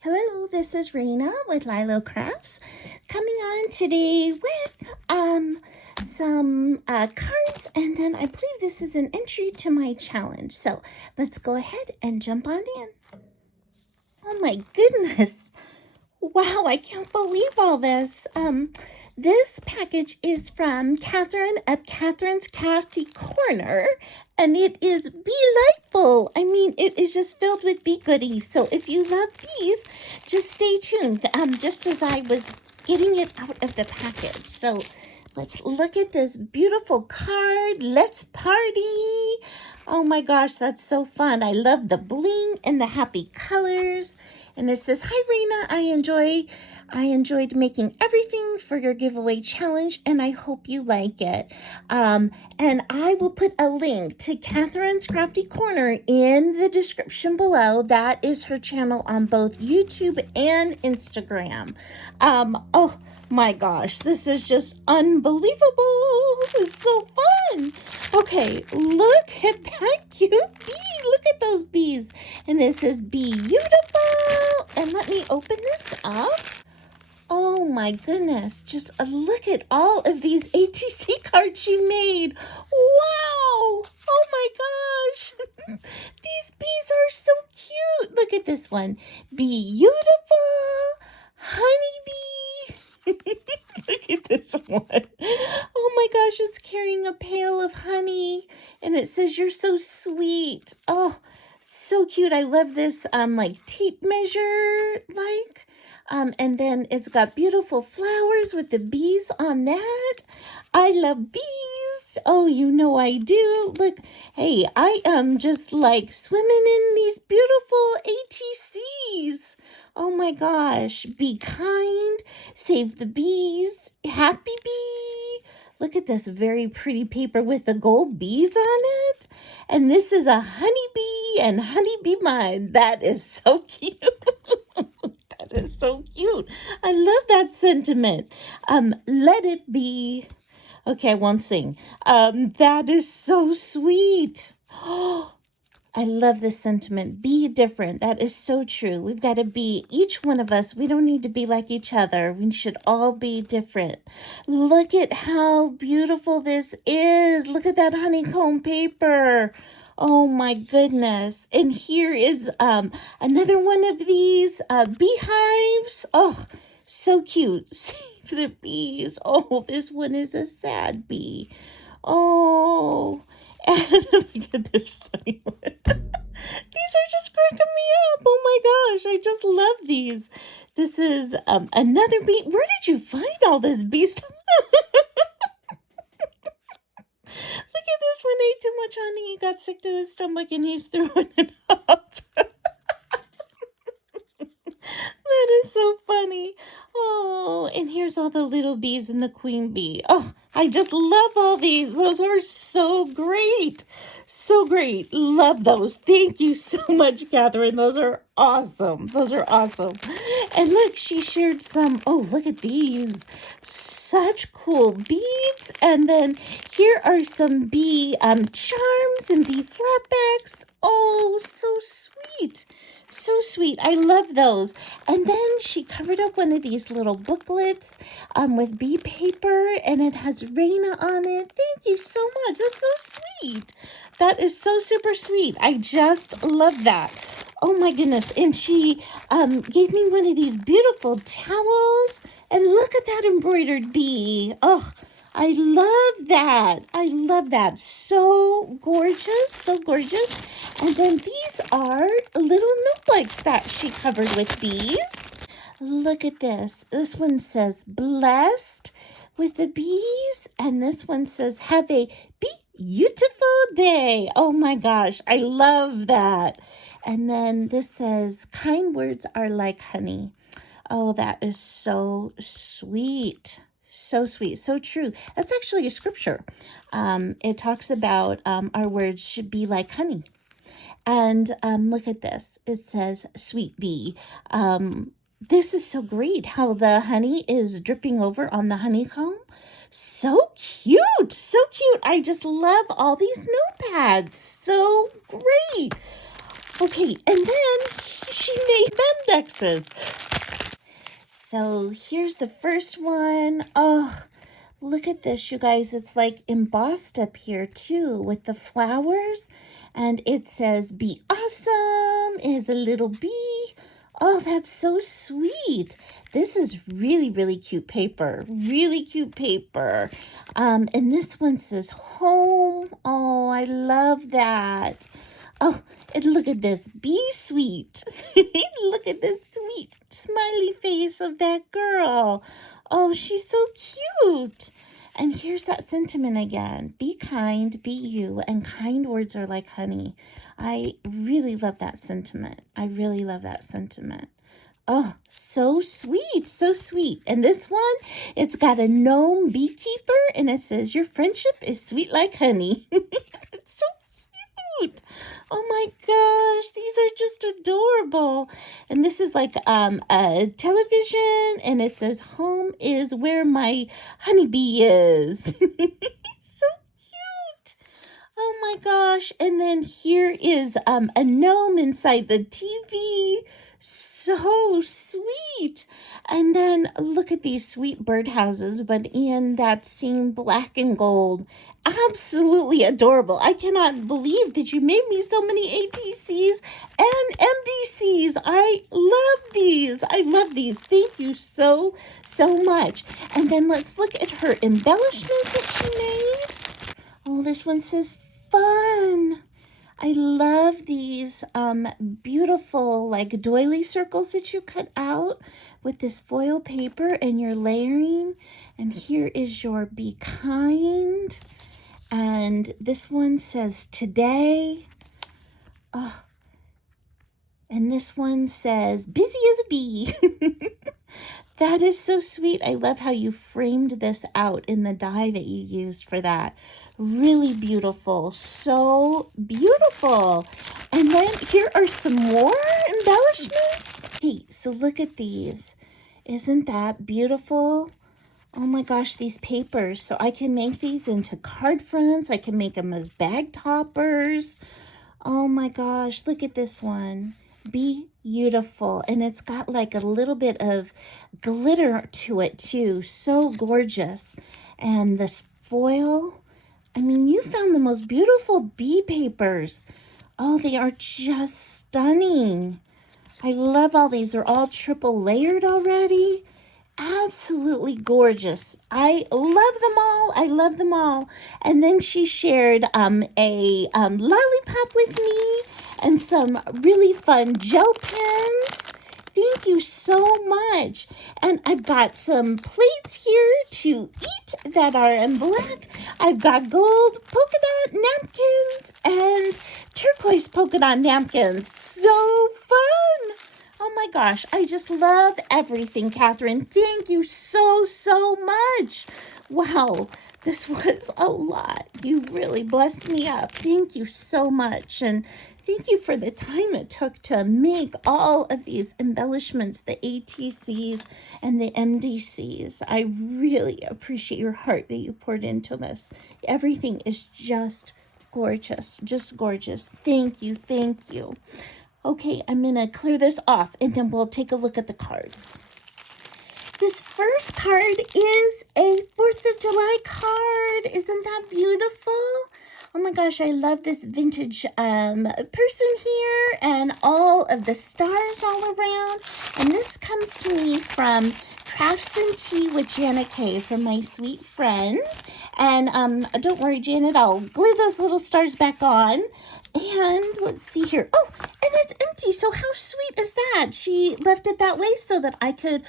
Hello, this is Raina with Lylo Crafts, coming on today with some cards, and then I believe this is an entry to my challenge. So let's go ahead and jump on in. Oh my goodness. Wow, I can't believe all this. This package is from Catherine at Catherine's Crafty Corner, and it is delightful. I mean, it is just filled with bee goodies. So if you love bees, just stay tuned. Just as I was getting it out of the package. So let's look at this beautiful card. Let's party. Oh my gosh, that's so fun. I love the bling and the happy colors. And it says, "Hi, Raina. I enjoyed making everything for your giveaway challenge, and I hope you like it." And I will put a link to Catherine's Crafty Corner in the description below. That is her channel on both YouTube and Instagram. Oh my gosh, this is just unbelievable. This is so fun. Okay, look at that cute bee. Look at those bees. And it says "Be Beautiful." And let me open this up. Oh my goodness, just look at all of these ATC cards she made. Wow, oh my gosh. These bees are so cute. Look at this one. Beautiful honeybee. Look at this one. Oh my gosh, it's carrying a pail of honey, and it says, "You're so sweet." Oh, so cute. I love this like tape measure and then it's got beautiful flowers with the bees on that. I love bees. Oh, you know I do. Look, hey, I am just like swimming in these beautiful ATCs. Oh my gosh. Be kind. Save the bees. Happy bee. Look at this very pretty paper with the gold bees on it. And this is a honeybee and honeybee mine. That is so cute. That is so cute. I love that sentiment. Let it be. Okay, I won't sing. That is so sweet. Oh, I love this sentiment. Be different. That is so true. We've got to be, each one of us, we don't need to be like each other. We should all be different. Look at how beautiful this is. Look at that honeycomb paper. Oh my goodness. And here is another one of these beehives. Oh, so cute. Save the bees. Oh, this one is a sad bee. Oh, and look at this funny one. These are just cracking me up. Oh my gosh, I just love these. This is another bee. Where did you find all this bee stuff? Look at this one, ate too much honey. He got sick to his stomach and he's throwing it up. That is so funny. Oh, and here's all the little bees and the queen bee. Oh, I just love all these. Those are so great. So great. Love those. Thank you so much, Catherine. Those are awesome. Those are awesome. And look, she shared some. Oh, look at these. Such cool beads. And then here are some bee charms and bee flatbacks. Oh, so sweet. So sweet. I love those. And then she covered up one of these little booklets with bee paper, and it has Raina on it. Thank you so much. That's so sweet. That is so super sweet. I just love that. Oh my goodness. And she gave me one of these beautiful towels. And look at that embroidered bee. Oh, I love that. I love that. So gorgeous. So gorgeous. And then these are little notebooks that she covered with bees. Look at this. This one says "Blessed with the bees." And this one says "Have a beautiful day." Oh my gosh. I love that. And then this says "Kind words are like honey." Oh, that is so sweet. So sweet, so true. That's actually a scripture. It talks about our words should be like honey. And look at this. It says "Sweet bee." This is so great how the honey is dripping over on the honeycomb. So cute. So cute. I just love all these notepads. So great. Okay, and then she made Bendexes. So here's the first one. Oh, look at this, you guys. It's like embossed up here too with the flowers. And it says, "Be awesome," is a little bee. Oh, that's so sweet. This is really, really cute paper. Really cute paper. And this one says home. Oh, I love that. Oh, and look at this. Be sweet. Look at this sweet smiley face of that girl. Oh, she's so cute. And here's that sentiment again. Be kind, be you, and kind words are like honey. I really love that sentiment. I really love that sentiment. Oh, so sweet, so sweet. And this one, it's got a gnome beekeeper, and it says, "Your friendship is sweet like honey." It's so cute. Oh my gosh, these are just adorable. And this is like a television, and it says, "Home is where my honeybee is." So cute. Oh my gosh. And then here is a gnome inside the TV. So sweet. And then look at these sweet birdhouses, but in that same black and gold. Absolutely adorable. I cannot believe that you made me so many ATCs and MDCs. I love these. I love these. Thank you so, so much. And then let's look at her embellishments that she made. Oh, this one says fun. I love these beautiful like doily circles that you cut out with this foil paper, and you're layering. And here is your be kind. And this one says today. Oh, and this one says busy as a bee. That is so sweet. I love how you framed this out in the die that you used for that. Really beautiful. So beautiful. And then here are some more embellishments. Hey, so look at these. Isn't that beautiful? Oh my gosh, these papers. So I can make these into card fronts. I can make them as bag toppers. Oh my gosh, look at this one. Beautiful. And it's got like a little bit of glitter to it too. So gorgeous. And this foil. I mean, you found the most beautiful bee papers. Oh, they are just stunning. I love all these. They're all triple layered already. Absolutely gorgeous. I love them all. I love them all. And then she shared a lollipop with me and some really fun gel pens. Thank you so much. And I've got some plates here to eat that are in black. I've got gold polka dot napkins and turquoise polka dot napkins. So fun. Oh my gosh, I just love everything, Catherine. Thank you so, so much. Wow, this was a lot. You really blessed me up. Thank you so much. And thank you for the time it took to make all of these embellishments, the ATCs and the MDCs. I really appreciate your heart that you poured into this. Everything is just gorgeous, just gorgeous. Thank you, thank you. Okay, I'm going to clear this off, and then we'll take a look at the cards. This first card is a 4th of July card. Isn't that beautiful? Oh my gosh, I love this vintage person here and all of the stars all around. And this comes to me from Crafts and Tea with JanetKay from my sweet friends. And don't worry, Janet, I'll glue those little stars back on. And let's see here. Oh, and it's empty. So how sweet is that? She left it that way so that I could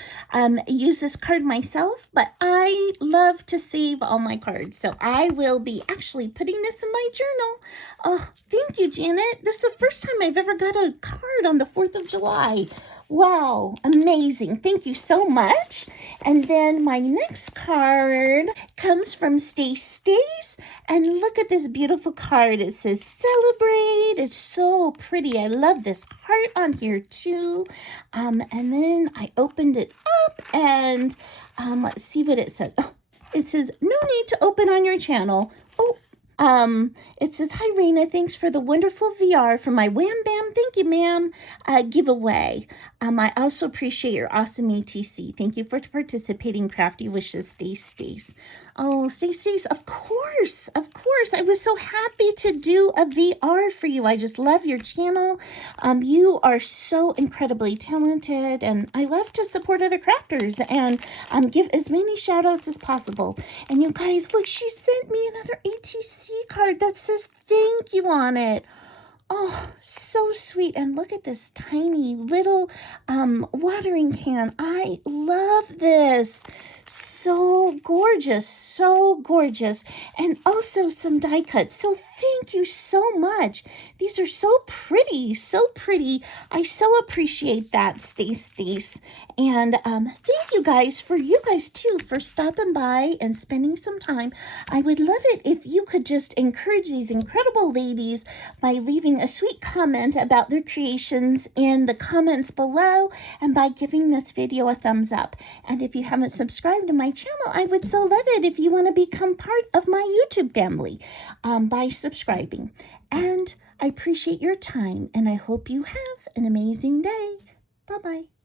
use this card myself. But I love to save all my cards. So I will be actually putting this in my journal. Oh, thank you, Janet. This is the first time I've ever got a card on the 4th of July. Wow, amazing. Thank you so much. And then my next card comes from Stace Stace. And look at this beautiful card. It says celebrate. It's so pretty. I love this heart on here too. And then I opened it up and let's see what it says. Oh, it says no need to open on your channel. Oh, It says, hi, Raina. Thanks for the wonderful VR for my Wham Bam. Thank you, ma'am. Giveaway. I also appreciate your awesome ATC. Thank you for participating. Crafty wishes, Stace Stace. Oh, Stace Stace, of course. Of course. I was so happy to do a VR for you. I just love your channel. You are so incredibly talented, and I love to support other crafters and give as many shout outs as possible. And you guys, look, she sent me another ATC card that says thank you on it. Oh, so sweet. And look at this tiny little watering can. I love this. So gorgeous, so gorgeous. And also some die cuts. So thank you so much. These are so pretty, so pretty. I so appreciate that, Stace Stace. And thank you guys too for stopping by and spending some time. I would love it if you could just encourage these incredible ladies by leaving a sweet comment about their creations in the comments below and by giving this video a thumbs up. And if you haven't subscribed to my channel, I would so love it if you want to become part of my YouTube family by subscribing. And I appreciate your time, and I hope you have an amazing day. Bye-bye.